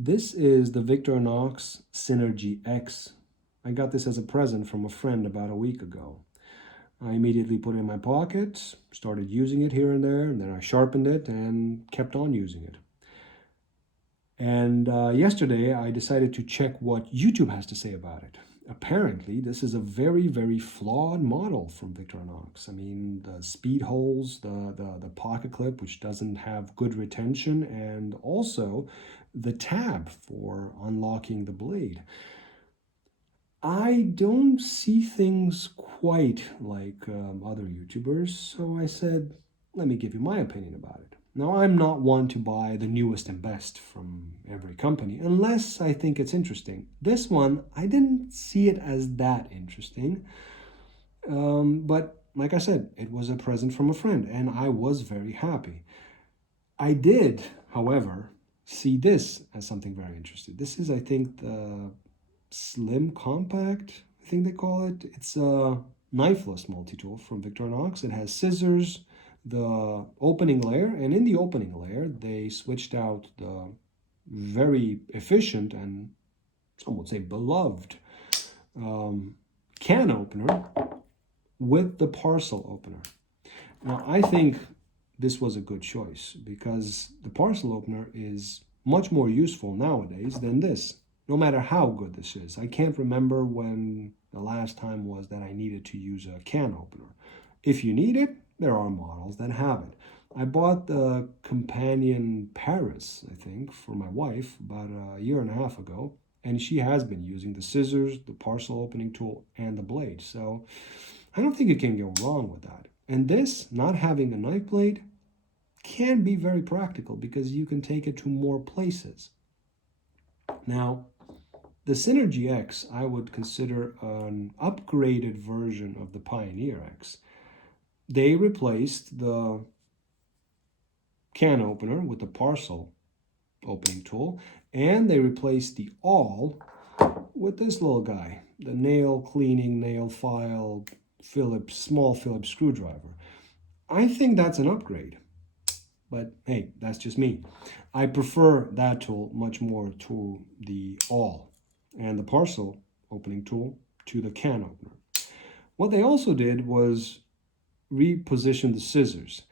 This is the Victorinox Synergy X. I got this as a present from a friend about a week ago. I immediately put it in my pocket, started using it here and there, and then I sharpened it and kept on using it. And yesterday I decided to check what YouTube has to say about it. Apparently, this is a very, very flawed model from Victorinox. I mean, the speed holes, the pocket clip, which doesn't have good retention, and also the tab for unlocking the blade. I don't see things quite like other YouTubers, so I said, let me give you my opinion about it. Now, I'm not one to buy the newest and best from every company unless I think it's interesting. This one, I didn't see it as that interesting, but like I said, it was a present from a friend and I was very happy. I did, however, see this as something very interesting. This is, I think, the Slim Compact, I think they call it. It's a knifeless multi-tool from Victorinox. It has scissors, the opening layer, and in the opening layer, they switched out the very efficient and some would say beloved can opener with the parcel opener. Now, I think this was a good choice because the parcel opener is much more useful nowadays than this, no matter how good this is. I can't remember when the last time was that I needed to use a can opener. If you need it, there are models that have it. I bought the Companion Paris, I think, for my wife about a year and a half ago, and she has been using the scissors, the parcel opening tool, and the blade. So I don't think you can go wrong with that. And this, not having a knife blade, can be very practical because you can take it to more places. Now, the Synergy X I would consider an upgraded version of the Pioneer X. They replaced the can opener with the parcel opening tool, and they replaced the awl with this little guy, the nail cleaning, nail file, small Phillips screwdriver. I think that's an upgrade. But hey, that's just me. I prefer that tool much more to the awl and the parcel opening tool to the can opener. What they also did was reposition the scissors.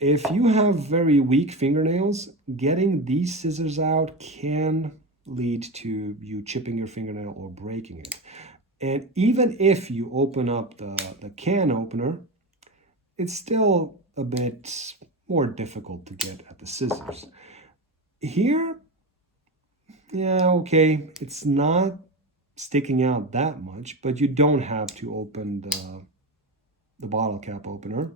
If you have very weak fingernails, getting these scissors out can lead to you chipping your fingernail or breaking it. And even if you open up the can opener, it's still a bit more difficult to get at the scissors. Here, yeah, okay, it's not sticking out that much, but you don't have to open the bottle cap opener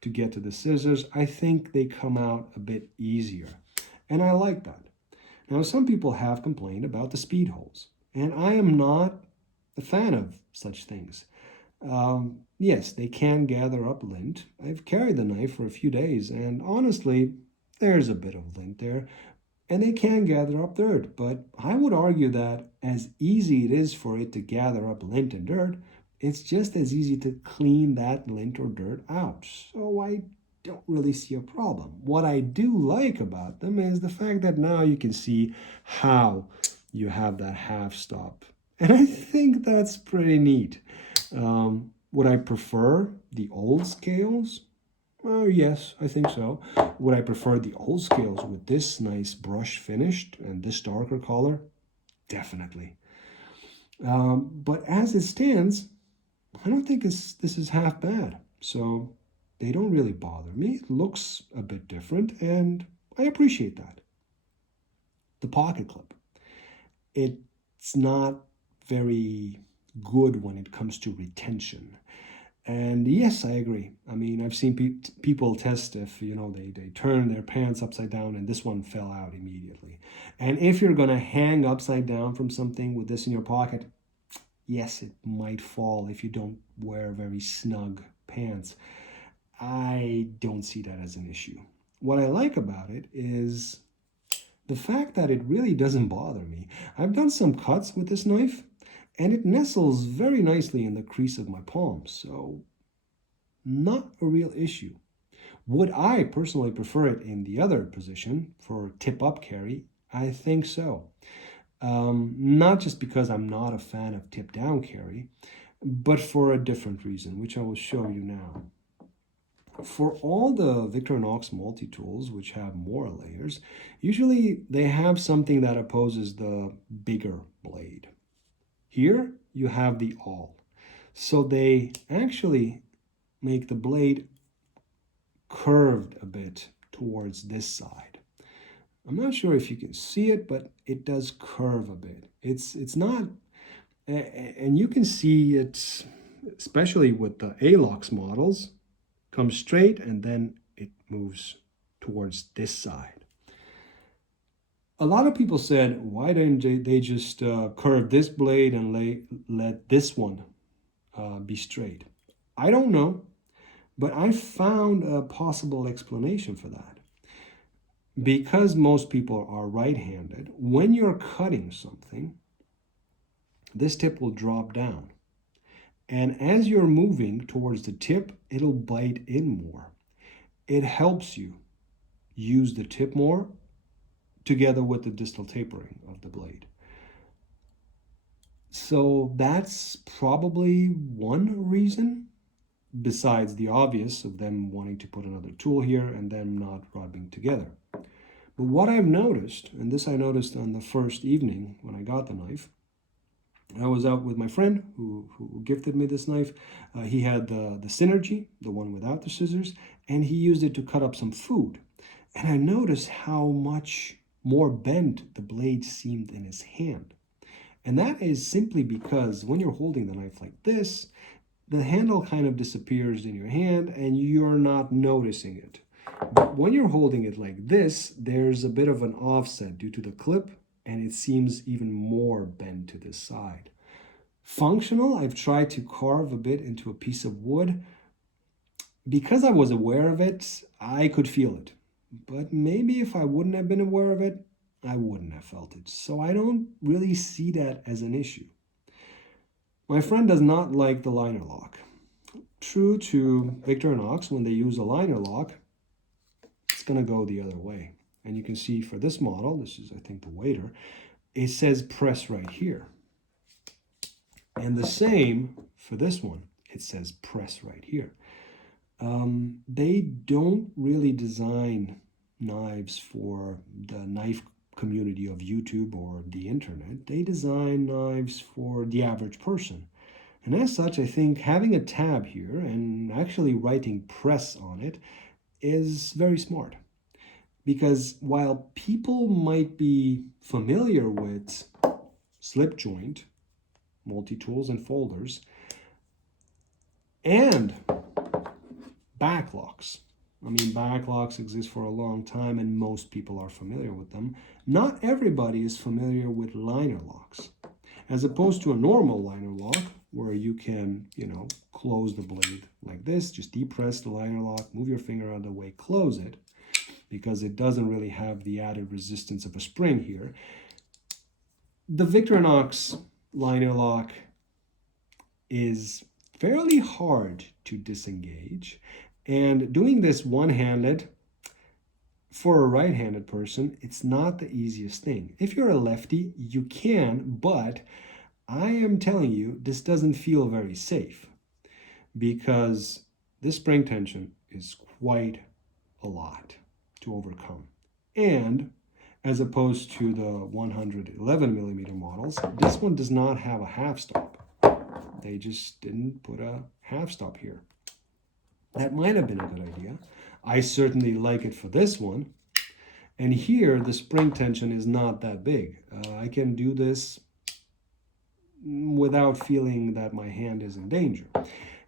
to get to the scissors. I think they come out a bit easier, and I like that. Now, some people have complained about the speed holes, and I am not a fan of such things. Yes, they can gather up lint. I've carried the knife for a few days, and honestly, there's a bit of lint there, and they can gather up dirt. But I would argue that as easy it is for it to gather up lint and dirt, it's just as easy to clean that lint or dirt out. So I don't really see a problem. What I do like about them is the fact that now you can see how you have that half stop. And I think that's pretty neat. Would I prefer the old scales? Yes, I think so. Would I prefer the old scales with this nice brush finished and this darker color? Definitely. But as it stands, I don't think this is half bad. So they don't really bother me. It looks a bit different, and I appreciate that. The pocket clip. It's not very good when it comes to retention. And yes, I agree. I mean, I've seen people test if, they turn their pants upside down and this one fell out immediately. And if you're going to hang upside down from something with this in your pocket, yes, it might fall if you don't wear very snug pants. I don't see that as an issue. What I like about it is the fact that it really doesn't bother me. I've done some cuts with this knife, and it nestles very nicely in the crease of my palm, so not a real issue. Would I personally prefer it in the other position for tip-up carry? I think so. Not just because I'm not a fan of tip down carry, but for a different reason, which I will show you now. For all the Victorinox multi-tools, which have more layers, usually they have something that opposes the bigger blade. Here you have the awl. So they actually make the blade curved a bit towards this side. I'm not sure if you can see it, but it does curve a bit. It's not, and you can see it, especially with the ALOX models, comes straight and then it moves towards this side. A lot of people said, why didn't they just curve this blade and let this one be straight? I don't know, but I found a possible explanation for that. Because most people are right-handed, when you're cutting something, this tip will drop down. And as you're moving towards the tip, it'll bite in more. It helps you use the tip more together with the distal tapering of the blade. So that's probably one reason, besides the obvious of them wanting to put another tool here and them not rubbing together. But what I've noticed, and this I noticed on the first evening when I got the knife, I was out with my friend who gifted me this knife. He had the Synergy, the one without the scissors, and he used it to cut up some food. And I noticed how much more bent the blade seemed in his hand. And that is simply because when you're holding the knife like this, the handle kind of disappears in your hand and you're not noticing it. But when you're holding it like this, there's a bit of an offset due to the clip, and it seems even more bent to this side. Functional, I've tried to carve a bit into a piece of wood. Because I was aware of it, I could feel it. But maybe if I wouldn't have been aware of it, I wouldn't have felt it. So I don't really see that as an issue. My friend does not like the liner lock. True to Victorinox, when they use a liner lock, it's going to go the other way. And you can see for this model, this is I think the waiter, it says press right here. And the same for this one, it says press right here. They don't really design knives for the knife community of YouTube or the internet. They design knives for the average person. And as such, I think having a tab here and actually writing press on it is very smart. Because while people might be familiar with slip joint, multi-tools and folders, and backlocks. I mean, backlocks exist for a long time and most people are familiar with them. Not everybody is familiar with liner locks. As opposed to a normal liner lock, where you can, close the blade like this, just depress the liner lock, move your finger out of the way, close it, because it doesn't really have the added resistance of a spring here. The Victorinox liner lock is fairly hard to disengage, and doing this one-handed for a right-handed person, it's not the easiest thing. If you're a lefty, you can, but I am telling you, this doesn't feel very safe because this spring tension is quite a lot to overcome. And as opposed to the 111 millimeter models, this one does not have a half stop. They just didn't put a half stop here. That might have been a good idea. I certainly like it for this one. And here, the spring tension is not that big. I can do this without feeling that my hand is in danger.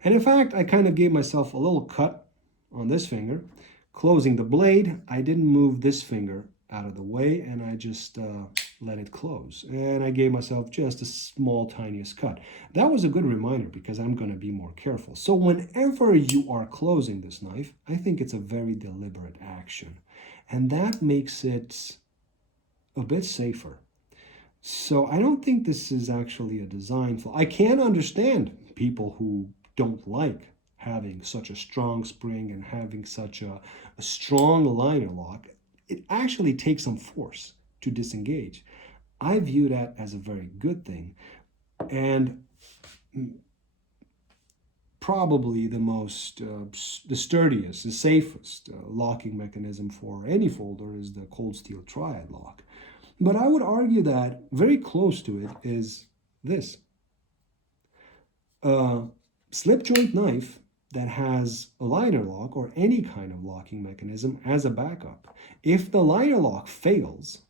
And in fact, I kind of gave myself a little cut on this finger. Closing the blade, I didn't move this finger out of the way and I just let it close. And I gave myself just a small, tiniest cut. That was a good reminder because I'm going to be more careful. So whenever you are closing this knife, I think it's a very deliberate action. And that makes it a bit safer. So I don't think this is actually a design flaw. I can understand people who don't like having such a strong spring and having such a strong liner lock. It actually takes some force to disengage. I view that as a very good thing, and probably the sturdiest, the safest locking mechanism for any folder is the cold steel triad lock. But I would argue that very close to it is this. A slip joint knife that has a liner lock or any kind of locking mechanism as a backup. If the liner lock fails,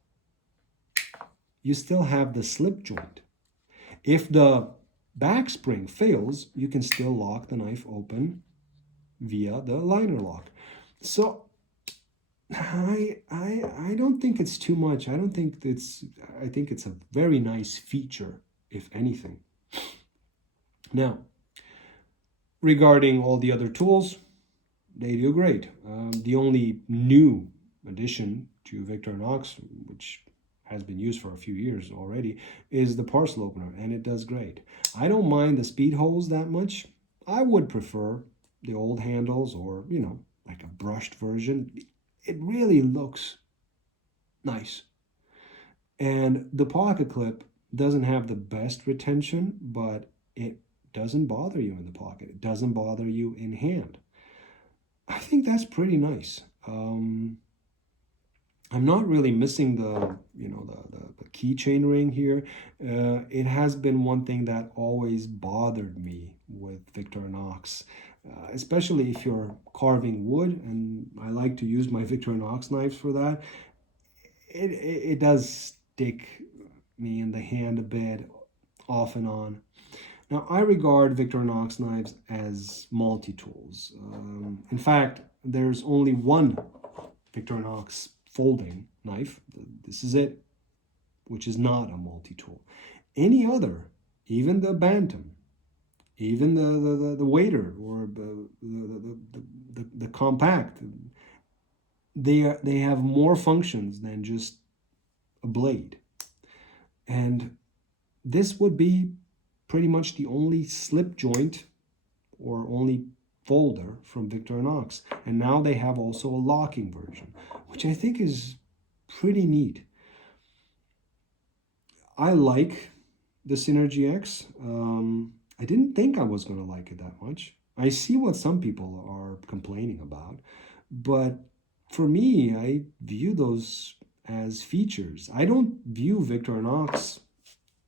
you still have the slip joint. If the back spring fails, you can still lock the knife open via the liner lock. So I don't think it's too much. I think it's a very nice feature, if anything. Now, regarding all the other tools, they do great. The only new addition to Victorinox, which has been used for a few years already, is the parcel opener, and it does great. I don't mind the speed holes that much. I would prefer the old handles or, like a brushed version. It really looks nice. And the pocket clip doesn't have the best retention, but it doesn't bother you in the pocket. It doesn't bother you in hand. I think that's pretty nice. I'm not really missing the keychain ring here. It has been one thing that always bothered me with Victorinox, especially if you're carving wood, and I like to use my Victorinox knives for that. It does stick me in the hand a bit off and on. Now, I regard Victorinox knives as multi-tools. In fact, there's only one Victorinox folding knife. This is it, which is not a multi-tool. Any other, even the Bantam, even the Wader or the Compact, they have more functions than just a blade. And this would be pretty much the only slip joint or only folder from Victorinox. And now they have also a locking version, which I think is pretty neat. I like the Synergy X. I didn't think I was going to like it that much. I see what some people are complaining about, but for me, I view those as features. I don't view Victorinox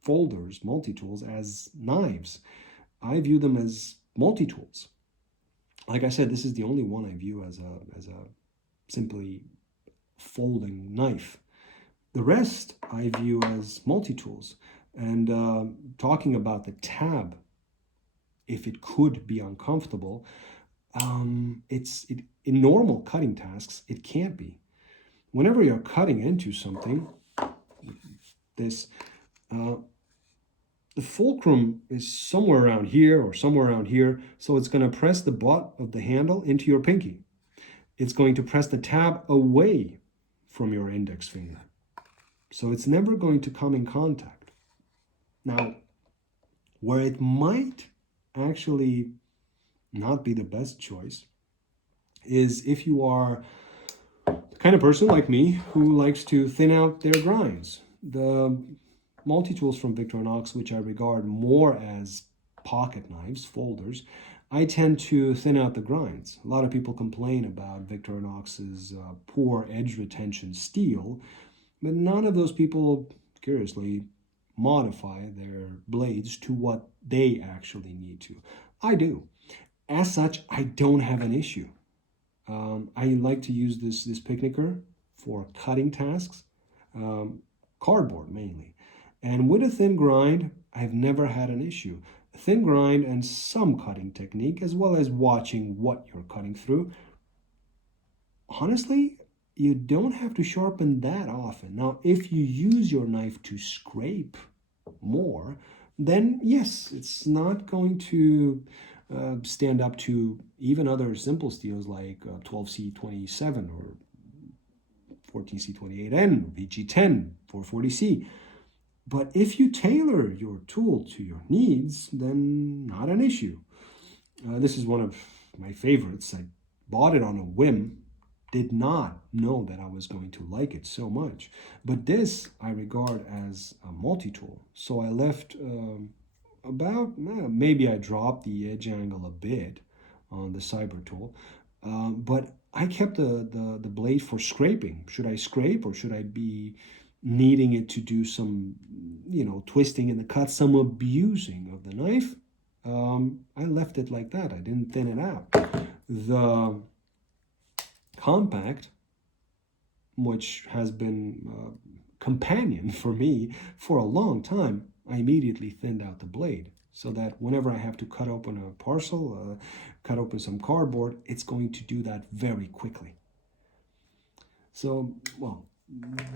folders, multi-tools, as knives. I view them as multi-tools. Like I said, this is the only one I view as a simply folding knife. The rest I view as multi-tools. And talking about the tab, if it could be uncomfortable, in normal cutting tasks, it can't be. Whenever you're cutting into something, the fulcrum is somewhere around here or somewhere around here, so it's going to press the butt of the handle into your pinky. It's going to press the tab away from your index finger. So it's never going to come in contact. Now, where it might actually not be the best choice is if you are the kind of person like me who likes to thin out their grinds. The multi-tools from Victorinox, which I regard more as pocket knives, folders, I tend to thin out the grinds. A lot of people complain about Victorinox's poor edge retention steel, but none of those people, curiously, modify their blades to what they actually need to. I do. As such, I don't have an issue. I like to use this picnicker for cutting tasks, cardboard mainly. And with a thin grind, I've never had an issue. A thin grind and some cutting technique, as well as watching what you're cutting through. Honestly, you don't have to sharpen that often. Now, if you use your knife to scrape more, then yes, it's not going to stand up to even other simple steels like 12C27 or 14C28N, VG10, 440C. But if you tailor your tool to your needs, then not an issue. This is one of my favorites. I bought it on a whim did not know that I was going to like it so much. But this I regard as a multi-tool. So I left about, maybe I dropped the edge angle a bit on the cyber tool, but I kept the blade for scraping. Should I scrape, or should I be needing it to do some, twisting in the cut, some abusing of the knife? I left it like that. I didn't thin it out. The compact, which has been a companion for me for a long time, I immediately thinned out the blade so that whenever I have to cut open a parcel, cut open some cardboard, it's going to do that very quickly. So, well,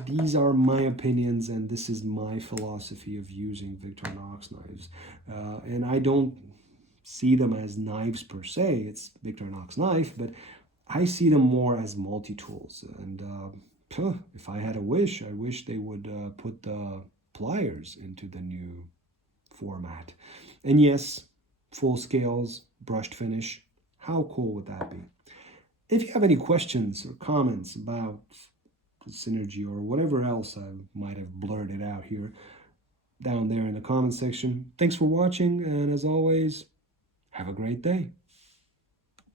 these are my opinions, and this is my philosophy of using Victorinox knives. And I don't see them as knives per se. It's Victorinox knife, but I see them more as multi-tools. And if I had a wish, I wish they would put the pliers into the new format. And yes, full scales, brushed finish. How cool would that be? If you have any questions or comments about the Synergy or whatever else I might have blurted out here, down there in the comment section. Thanks for watching, and as always, have a great day.